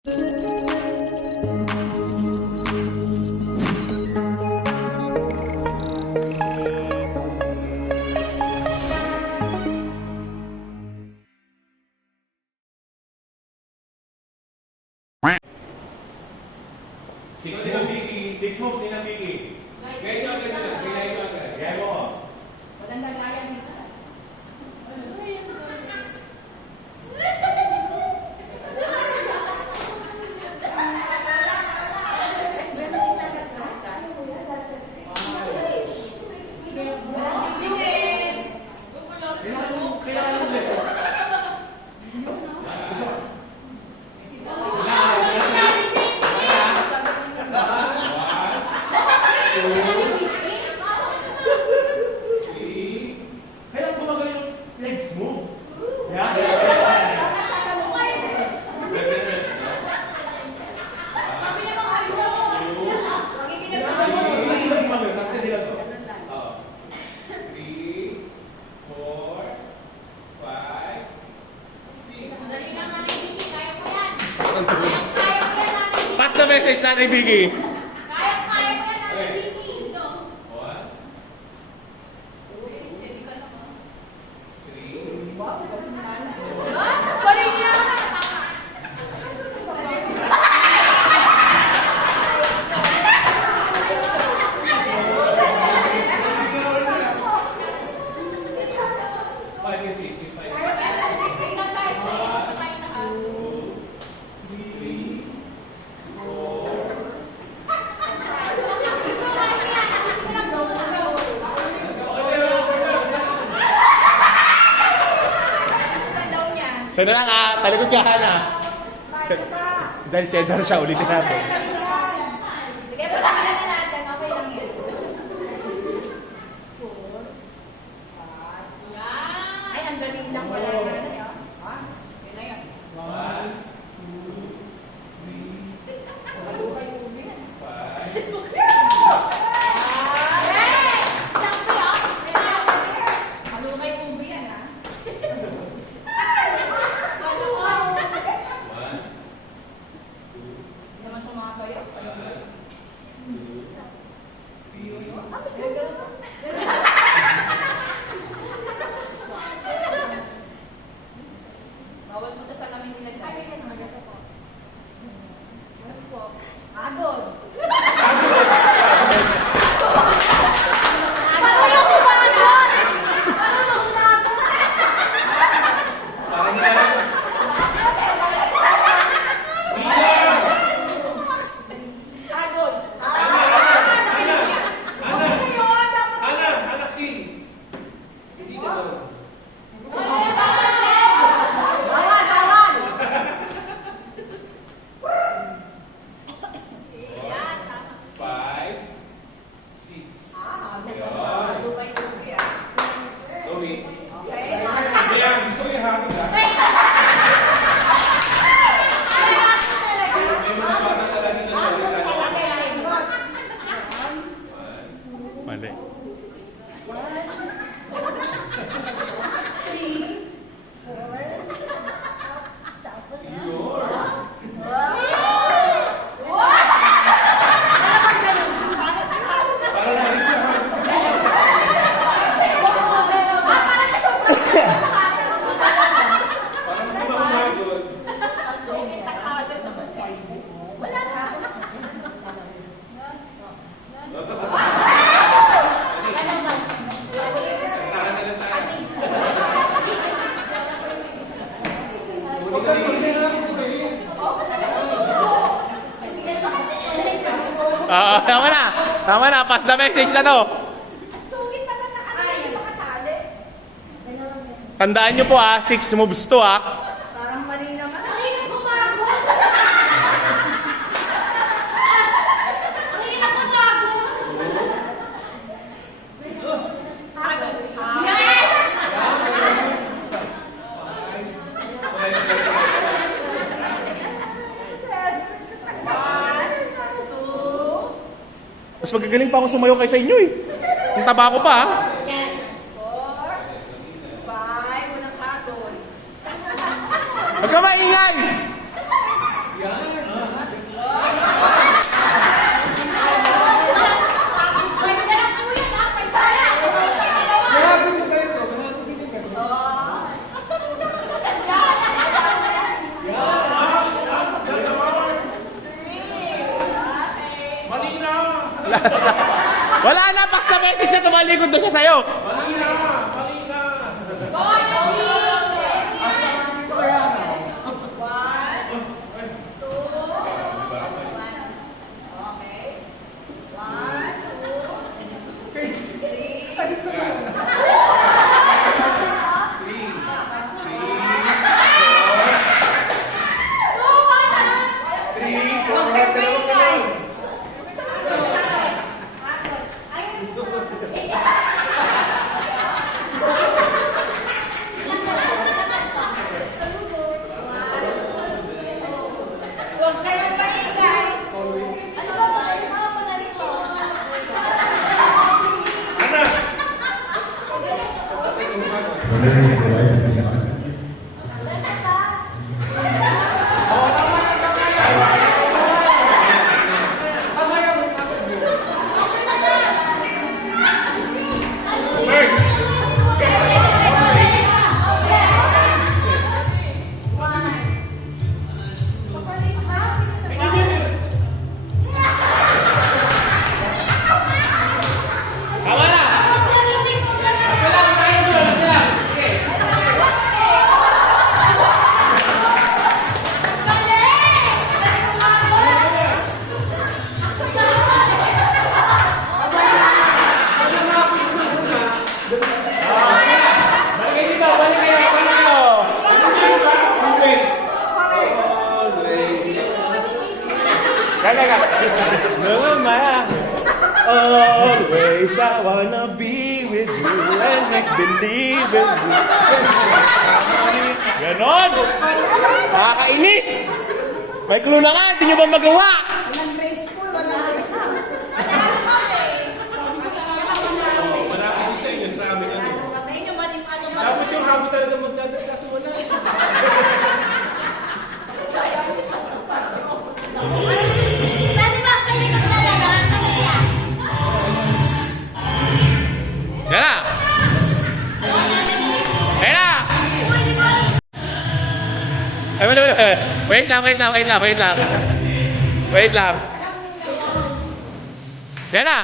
Six moves in a biggie. Gaya mo agad. Gaya mo. Walang lagayan dito. Kailan gumagal yung legs mo? Yan. Pass the message, Nanay Biggie. Sana lang talikod ka na. Dahil sedar siya, ulitin natin. Sige, pagkakala na natin. Okay lang yun. 4, 5. Ay, ang galing lang. Wala na yun. Ha? Yun na yun. 1, 2, 3. Bawal mo sa salamin nilagay. Agod. Paano yung kumagot? Paano yung kumagot? Agod. Anak si. Hindi ka doon. Bawal, bawal. 5, 6. Tony. Kaya gusto ko yung hagod ha. May mga bata talaga dito sa ulit. Mali. 'Tama na, pass the message na to. Sungit naman na ano yung makasali. Tandaan nyo po 6 moves to Parang mali naman. Ang hirap gumago. Ang hirap gumago. Yes! Mas magagaling pa ako sumayo kaysa inyo eh. Ang taba ko pa 4, 5, unang hatol. Huwag ka maingay! Yan. Wala na, basta beses siya tumalikod doon siya sa'yo. Mali na! Mali na! Huwag kayong maingay. Tama na! Balik kayo dito! Balik kayo! Balik kayo! Kaya ka! Mama, always I wanna be with you and make believe in you. Ganon! Nakakainis! May clue na nga, hindi nyo ba magawa? Walang graceful, walang graceful. Malapit din sa inyo, sa amin ano. Sa inyo, ano ba? Dapat yung habot talaga magdadal, kaso wala. Dati ba sa likod na lang? Yan na! Yan na! Ay, wait lang. Wait lang. Yan na!